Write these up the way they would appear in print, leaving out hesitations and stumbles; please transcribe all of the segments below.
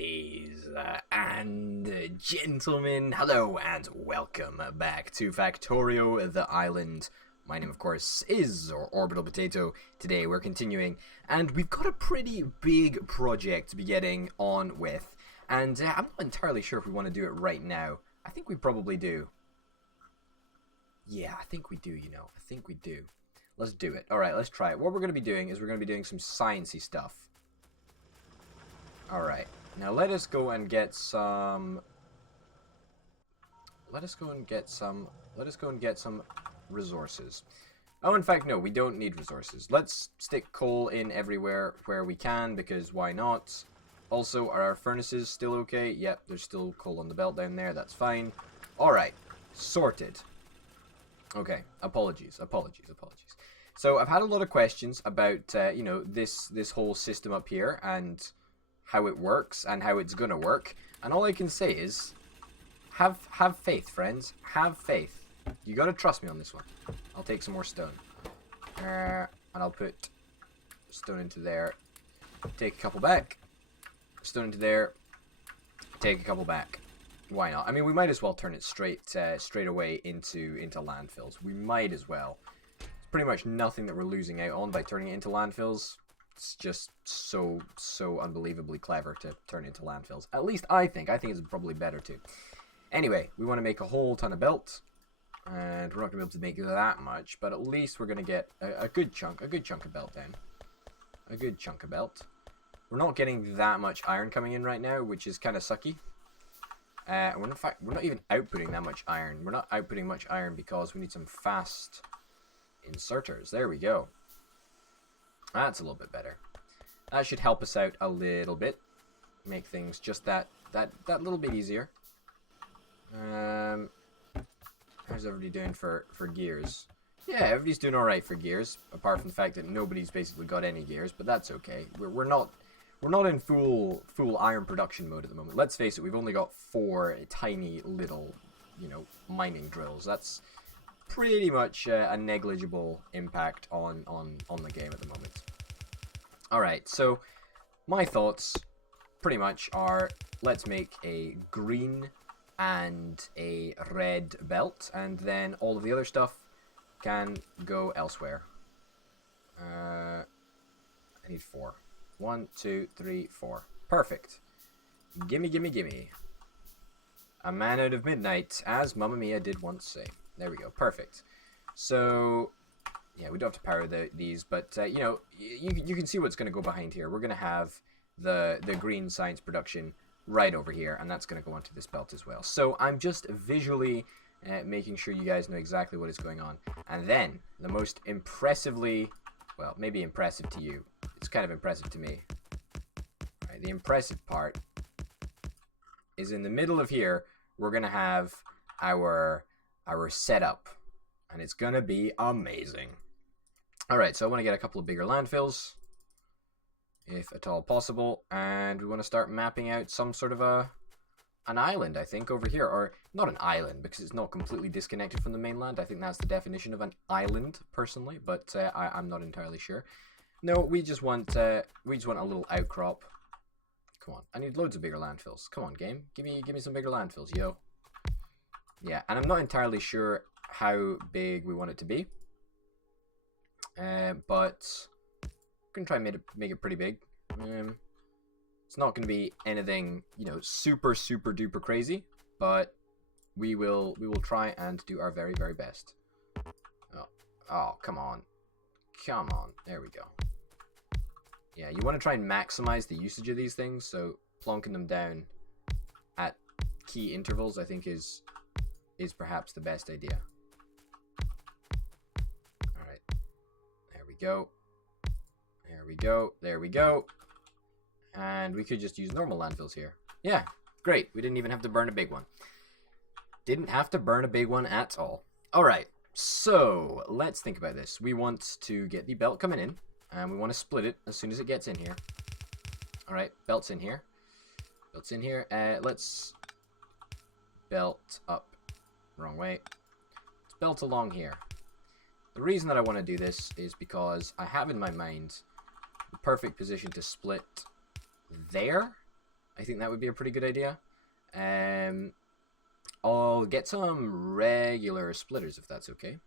Ladies and gentlemen, hello and welcome back to Factorio, the island. My name, of course, is Orbital Potato. Today we're continuing, and we've got a pretty big project to be getting on with. And I'm not entirely sure if we want to do it right now. I think we probably do. Yeah, I think we do, you know. I think we do. Let's do it. Alright, let's try it. What we're going to be doing is we're going to be doing some sciencey stuff. Alright, now let us go and get some... Let us go and get some resources. Oh, in fact, no, we don't need resources. Let's stick coal in everywhere where we can, because why not? Also, are our furnaces still okay? Yep, there's still coal on the belt down there, that's fine. Alright, sorted. Okay, apologies. So, I've had a lot of questions about, you know, this whole system up here, and how it works, and how it's gonna work. And all I can say is, have faith, friends. Have faith. You gotta trust me on this one. I'll take some more stone. And I'll put stone into there. Take a couple back. Stone into there. Take a couple back. Why not? I mean, we might as well turn it straight away into landfills. We might as well. It's pretty much nothing that we're losing out on by turning it into landfills. It's just so unbelievably clever to turn into landfills. At least I think. I think it's probably better too. Anyway, we want to make a whole ton of belt. And we're not going to be able to make that much, but at least we're going to get a good chunk of belt down. A good chunk of belt. We're not getting that much iron coming in right now, which is kind of sucky. In fact, we're not even outputting that much iron. We're not outputting much iron because we need some fast inserters. There we go. That's a little bit better. That should help us out a little bit. Make things just that little bit easier. How's everybody doing for gears? Yeah, everybody's doing alright for gears, apart from the fact that nobody's basically got any gears, but that's okay. We're not in full iron production mode at the moment. Let's face it, we've only got 4 tiny little, you know, mining drills. That's pretty much a negligible impact on the game at the moment. Alright, so my thoughts pretty much are, let's make a green and a red belt, and then all of the other stuff can go elsewhere. I need 4. 1, 2, 3, 4. Perfect. Gimme. A man out of midnight, as Mamma Mia did once say. There we go. Perfect. So, yeah, we don't have to power these, but, you know, you can see what's going to go behind here. We're going to have the green science production right over here, and that's going to go onto this belt as well. So I'm just visually making sure you guys know exactly what is going on. And then, the most impressively, well, maybe impressive to you. It's kind of impressive to me. All right, the impressive part is in the middle of here, we're going to have our setup, and it's gonna be amazing. Alright, so I want to get a couple of bigger landfills, if at all possible, and we want to start mapping out some sort of an island, I think, over here. Or not an island, because it's not completely disconnected from the mainland. I think that's the definition of an island, personally, but I'm not entirely sure. No, we just want a little outcrop. Come on, I need loads of bigger landfills. Come on, game, give me some bigger landfills, yo. Yeah, and I'm not entirely sure how big we want it to be, but we can try and make it pretty big. It's not going to be anything, you know, super duper crazy, but we will try and do our very best. Oh, come on, there we go. Yeah, you want to try and maximize the usage of these things, so plonking them down at key intervals, I think, is perhaps the best idea. Alright. There we go. And we could just use normal landfills here. Yeah, great. We didn't even have to burn a big one. Didn't have to burn a big one at all. Alright, so let's think about this. We want to get the belt coming in, and we want to split it as soon as it gets in here. Alright, belt's in here. Let's belt up. Wrong way. Let's belt along here. The reason that I want to do this is because I have in my mind the perfect position to split there, I think that would be a pretty good idea. I'll get some regular splitters if that's okay.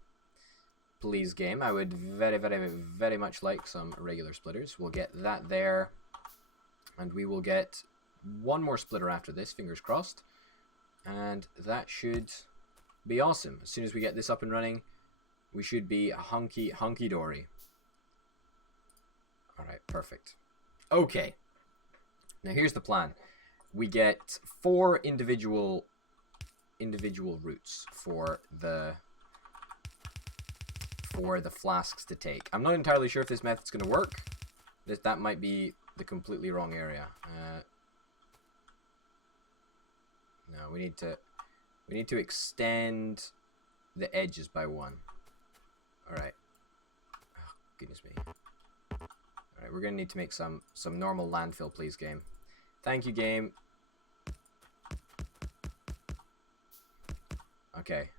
Please, game. I would very, very, very much like some regular splitters. We'll get that there. And we will get one more splitter after this, fingers crossed. And that should be awesome. As soon as we get this up and running, we should be hunky-dory. Alright, perfect. Okay. Now here's the plan. We get 4 individual routes for the flasks to take. I'm not entirely sure if this method's going to work. That might be the completely wrong area. No, we need to extend the edges by 1. All right. Oh, goodness me. All right, we're going to need to make some normal landfill, please, game. Thank you, game. Okay.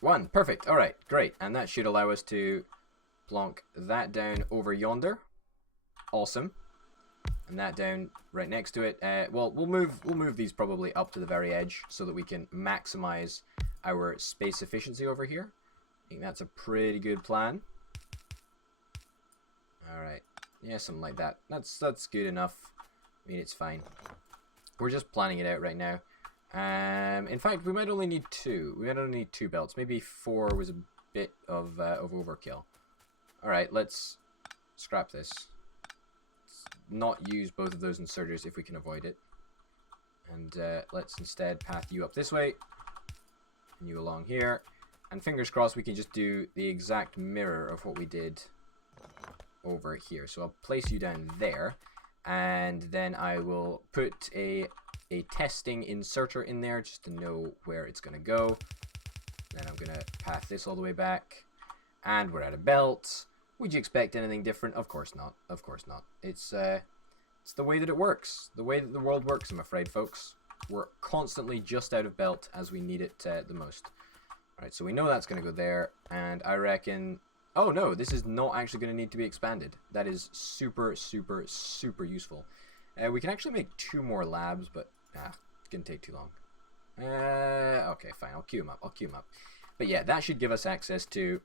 1, perfect. All right, great. And that should allow us to plonk that down over yonder. Awesome. And that down right next to it. Well, we'll move these probably up to the very edge so that we can maximize our space efficiency over here. I think that's a pretty good plan. All right. Yeah, something like that. That's good enough. I mean, it's fine. We're just planning it out right now. In fact, we might only need 2. We might only need 2 belts. Maybe 4 was a bit of overkill. Alright, let's scrap this. Let's not use both of those inserters if we can avoid it. And let's instead path you up this way. And you along here. And fingers crossed we can just do the exact mirror of what we did over here. So I'll place you down there. And then I will put a testing inserter in there just to know where it's going to go. Then I'm going to path this all the way back. And we're out of belts. Would you expect anything different? Of course not. Of course not. It's the way that it works. The way that the world works, I'm afraid, folks. We're constantly just out of belt as we need it the most. Alright, so we know that's going to go there. And I reckon... Oh, no, this is not actually going to need to be expanded. That is super, super, super useful. We can actually make 2 more labs, but it's going to take too long. Okay, fine. I'll queue them up. But yeah, that should give us access to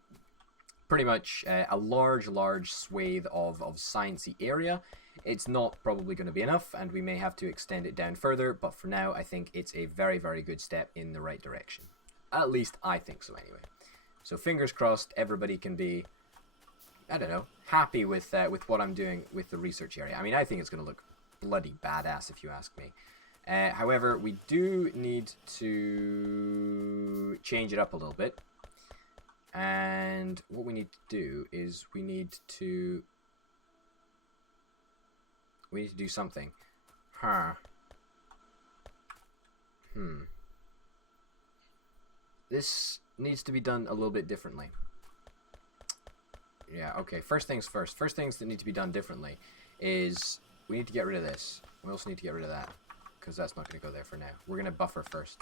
pretty much a large swathe of sciencey area. It's not probably going to be enough, and we may have to extend it down further, but for now, I think it's a very, very good step in the right direction. At least I think so, anyway. So fingers crossed, everybody can be, I don't know, happy with what I'm doing with the research area. I mean, I think it's going to look bloody badass if you ask me. However, we do need to change it up a little bit. And what we need to do is we need to do something. This needs to be done a little bit differently. Yeah, okay, first things first. First things that need to be done differently is we need to get rid of this. We also need to get rid of that, because that's not going to go there for now. We're going to buffer first.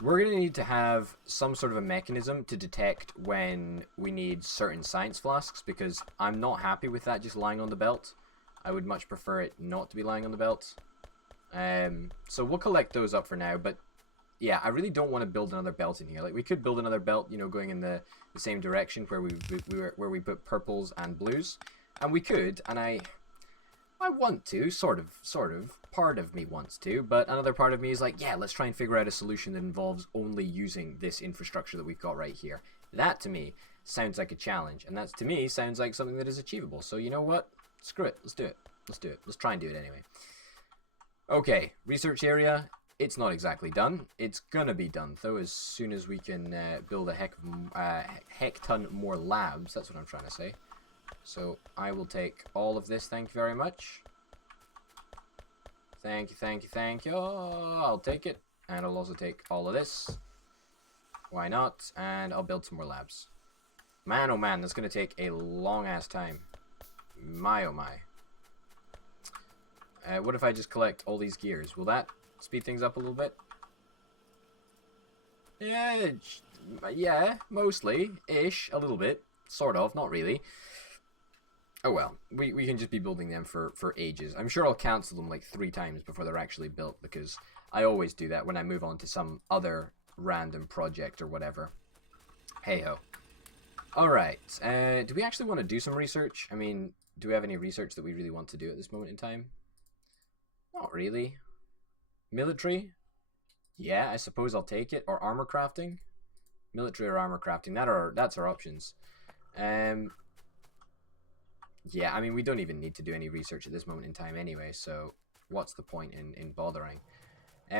We're going to need to have some sort of a mechanism to detect when we need certain science flasks, because I'm not happy with that just lying on the belt. I would much prefer it not to be lying on the belt. So we'll collect those up for now, but yeah, I really don't want to build another belt in here. Like, we could build another belt, you know, going in the same direction where we put purples and blues, and we could, and I want to, sort of, part of me wants to, but another part of me is like, yeah, let's try and figure out a solution that involves only using this infrastructure that we've got right here. That, to me, sounds like a challenge, and that, to me, sounds like something that is achievable. So, you know what? Screw it. Let's do it. Let's do it. Let's try and do it anyway. Okay, research area. It's not exactly done. It's gonna be done, though, as soon as we can build a heck ton more labs. That's what I'm trying to say. So I will take all of this. Thank you very much. Thank you, thank you, thank you. Oh, I'll take it. And I'll also take all of this. Why not? And I'll build some more labs. Man, oh man, that's gonna take a long-ass time. My, oh my. What if I just collect all these gears? Will that speed things up a little bit? Yeah, mostly. Ish. A little bit. Sort of. Not really. Oh well, we can just be building them for ages. I'm sure I'll cancel them like 3 times before they're actually built, because I always do that when I move on to some other random project or whatever. Hey ho. Alright, do we actually want to do some research? I mean, do we have any research that we really want to do at this moment in time? Not really. Military? Yeah, I suppose I'll take it. Or armor crafting? Military or armor crafting, that's our options. Yeah, I mean, we don't even need to do any research at this moment in time anyway, so what's the point in bothering?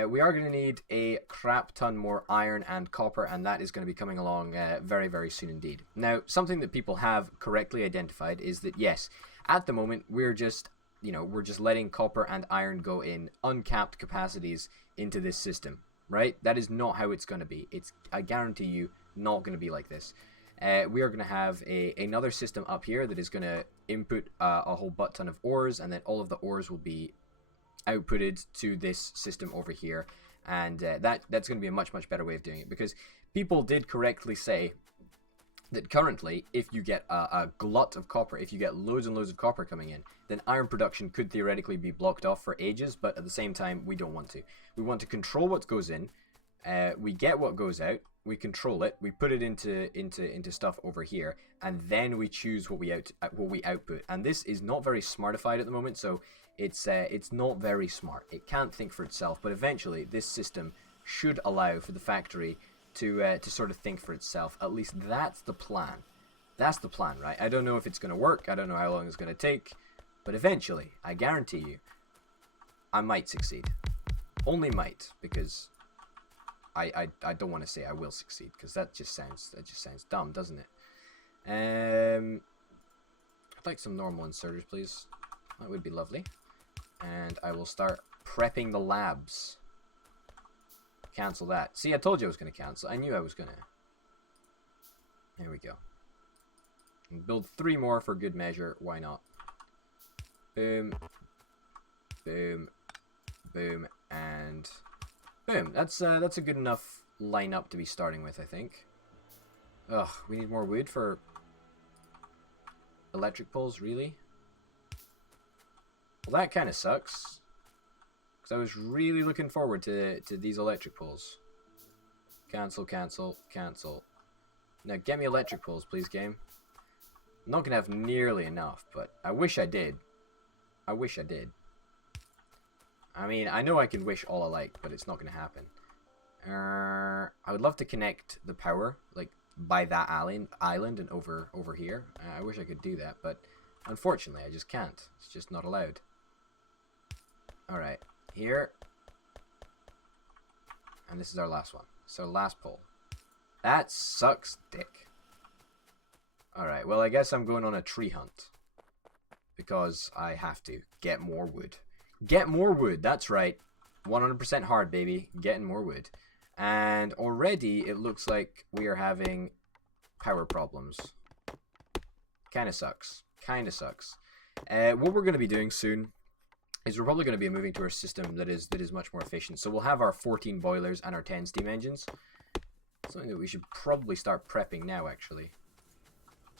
We are going to need a crap ton more iron and copper, and that is going to be coming along very, very soon indeed. Now, something that people have correctly identified is that, yes, at the moment, we're just letting copper and iron go in uncapped capacities into this system, right? That is not how it's going to be. It's, I guarantee you, not going to be like this. We are going to have another system up here that is going to input a whole butt ton of ores, and then all of the ores will be outputted to this system over here, and that's going to be a much better way of doing it, because people did correctly say that currently, if you get a glut of copper, if you get loads and loads of copper coming in, then iron production could theoretically be blocked off for ages, but at the same time, we don't want to. We want to control what goes in, we get what goes out, we control it, we put it into stuff over here, and then we choose what we output. And this is not very smartified at the moment, so it's not very smart. It can't think for itself, but eventually this system should allow for the factory to sort of think for itself. At least that's the plan. That's the plan, right? I don't know if it's going to work. I don't know how long it's going to take, but eventually, I guarantee you, I might succeed. Only might, because I don't want to say I will succeed, because that just sounds dumb, doesn't it? I'd like some normal inserters, please. That would be lovely. And I will start prepping the labs. Cancel that. See, I told you I was going to cancel. I knew I was going to. There we go. And build 3 more for good measure. Why not? Boom. Boom. Boom. And boom. That's a good enough lineup to be starting with, I think. Ugh, we need more wood for electric poles, really? Well, that kind of sucks. Because I was really looking forward to these electric poles. Cancel, cancel, cancel. Now, get me electric poles, please, game. I'm not going to have nearly enough, but I wish I did. I wish I did. I mean, I know I can wish all I like, but it's not going to happen. I would love to connect the power, like, by that island and over here. I wish I could do that, but unfortunately, I just can't. It's just not allowed. Alright, here. And this is our last one. So, last pole. That sucks dick. Alright, well, I guess I'm going on a tree hunt. Because I have to. Get more wood. Get more wood, that's right. 100% hard, baby. Getting more wood. And already, it looks like we are having power problems. Kinda sucks. Kinda sucks. What we're going to be doing soon is we're probably going to be moving to a system that is much more efficient. So we'll have our 14 boilers and our 10 steam engines. Something that we should probably start prepping now, actually.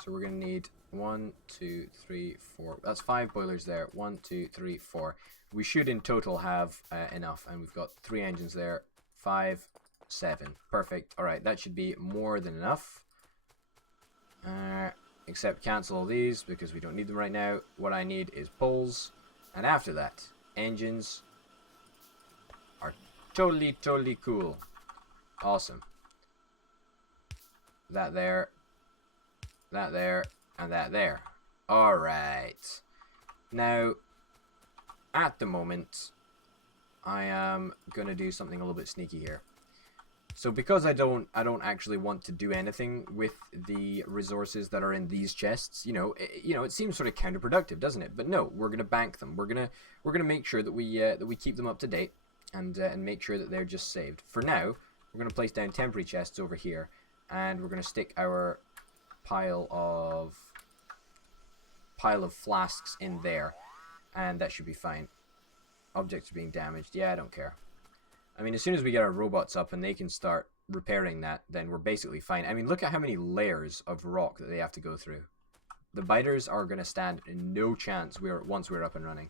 So we're going to need 1, 2, 3, 4. That's 5 boilers there. 1, 2, 3, 4. We should in total have enough. And we've got 3 engines there. 5, 7. Perfect. Alright, that should be more than enough. Except cancel all these because we don't need them right now. What I need is poles. And after that, engines are totally cool. Awesome. That there, and that there. Alright. Now, at the moment, I am going to do something a little bit sneaky here. So because I don't actually want to do anything with the resources that are in these chests, it seems sort of counterproductive, doesn't it? But no, we're gonna bank them. We're gonna make sure that we keep them up to date and make sure that they're just saved. For now, we're gonna place down temporary chests over here, and we're gonna stick our pile of flasks in there, and that should be fine. Objects are being damaged. Yeah, I don't care. I mean, as soon as we get our robots up and they can start repairing that, then we're basically fine. I mean, look at how many layers of rock that they have to go through. The biters are going to stand no chance once we're up and running.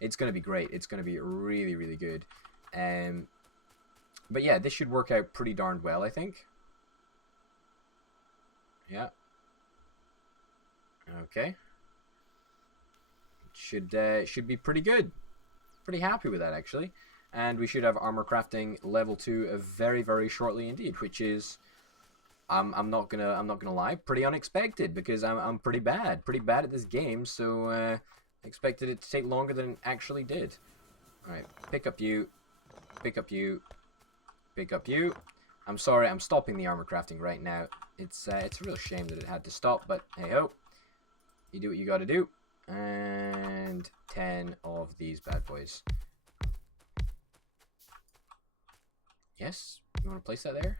It's going to be great. It's going to be really, really good. But yeah, this should work out pretty darned well, I think. Yeah. Okay. Should be pretty good. Pretty happy with that, actually. And we should have armor crafting level 2 very, very shortly indeed, which is, I'm not gonna lie, pretty unexpected, because I'm pretty bad at this game. So I expected it to take longer than it actually did. All right, pick up you, pick up you, pick up you. I'm sorry, I'm stopping the armor crafting right now. It's a real shame that it had to stop, but hey ho, you do what you got to do. And 10 of these bad boys. Yes, you want to place that there?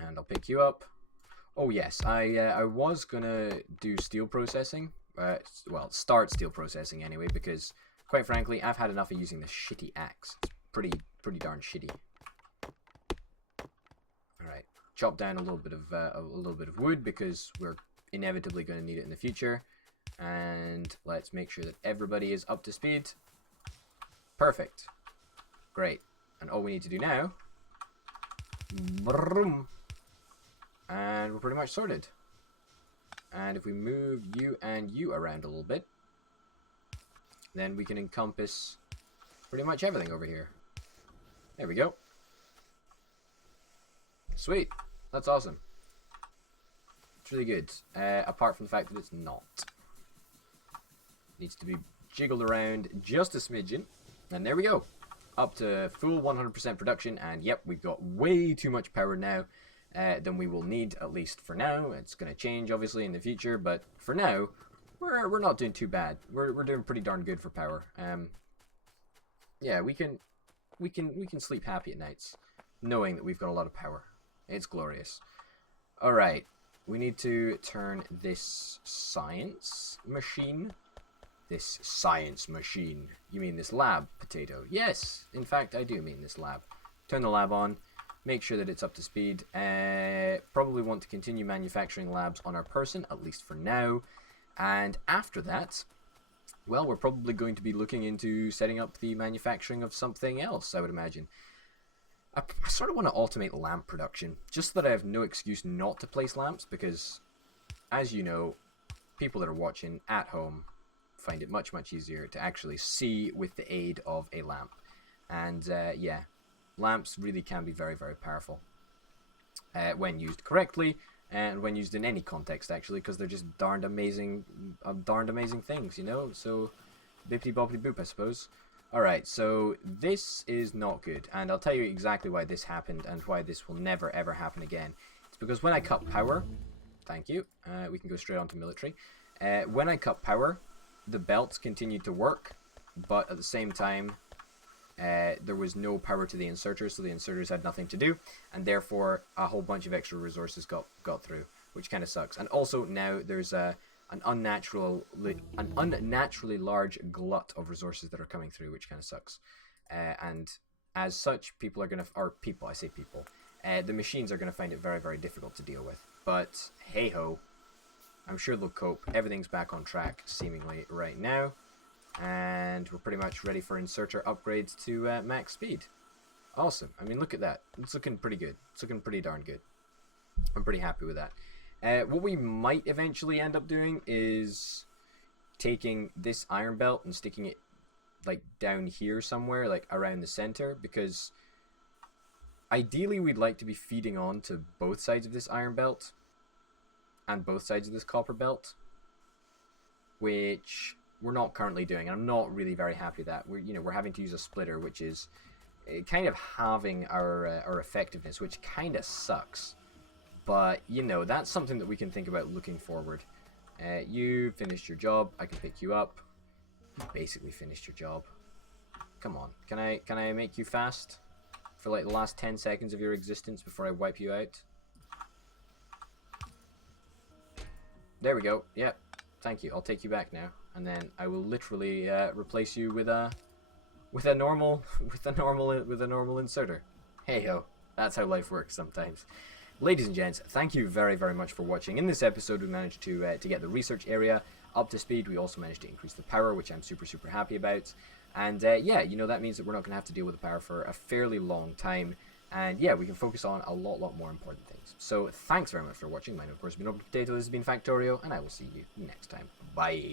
And I'll pick you up. Oh yes, I was gonna do steel processing. Well, start steel processing anyway, because quite frankly, I've had enough of using this shitty axe. It's pretty darn shitty. All right, chop down a little bit of wood, because we're inevitably going to need it in the future. And let's make sure that everybody is up to speed. Perfect. Great. And all we need to do now, brum, and we're pretty much sorted. And if we move you and you around a little bit, then we can encompass pretty much everything over here. There we go. Sweet. That's awesome. It's really good. Apart from the fact that it's not. Needs to be jiggled around just a smidgen. And there we go. Up to full 100% production. And yep, we've got way too much power now than we will need, at least for now. It's going to change, obviously, in the future. But for now, we're not doing too bad. We're doing pretty darn good for power. Yeah, we can sleep happy at nights, knowing that we've got a lot of power. It's glorious. All right, we need to turn this science machine. This science machine. You mean this lab, Potato? Yes, in fact, I do mean this lab. Turn the lab on. Make sure that it's up to speed. Probably want to continue manufacturing labs on our person, at least for now. And after that, well, we're probably going to be looking into setting up the manufacturing of something else, I would imagine. I sort of want to automate lamp production, just so that I have no excuse not to place lamps, because, as you know, people that are watching at home find it much, much easier to actually see with the aid of a lamp. And, yeah, lamps really can be very, very powerful when used correctly, and when used in any context, actually, because they're just darned amazing things, you know? So, bippity-boppity-boop, I suppose. Alright, so this is not good, and I'll tell you exactly why this happened and why this will never, ever happen again. It's because when I cut power, thank you, we can go straight on to military. When I cut power, the belts continued to work, but at the same time, there was no power to the inserters, so the inserters had nothing to do, and therefore a whole bunch of extra resources got through, which kind of sucks. And also now there's an unnaturally large glut of resources that are coming through, which kind of sucks. And as such, people are gonna, or people, I say people, the machines are gonna find it very, very difficult to deal with. But hey ho, I'm sure they'll cope. Everything's back on track seemingly right now. And we're pretty much ready for inserter upgrades to max speed. Awesome. I mean, look at that. It's looking pretty good. It's looking pretty darn good. I'm pretty happy with that. What we might eventually end up doing is taking this iron belt and sticking it like down here somewhere, like around the center, because ideally we'd like to be feeding on to both sides of this iron belt and both sides of this copper belt, which we're not currently doing, and I'm not really very happy that we're having to use a splitter, which is kind of halving our effectiveness, which kind of sucks. But that's something that we can think about looking forward. You finished your job. I can pick you up. You basically finished your job. Come on, can I make you fast for like the last 10 seconds of your existence before I wipe you out? There we go. Yep. Thank you. I'll take you back now, and then I will literally replace you with a normal inserter. Hey ho, that's how life works sometimes. Ladies and gents, thank you very, very much for watching. In this episode, we managed to get the research area up to speed. We also managed to increase the power, which I'm super, super happy about. And yeah, you know, that means that we're not going to have to deal with the power for a fairly long time. And yeah, we can focus on a lot more important things. So thanks very much for watching. Mine, of course, has been Open Potato. This has been Factorio, and I will see you next time. Bye.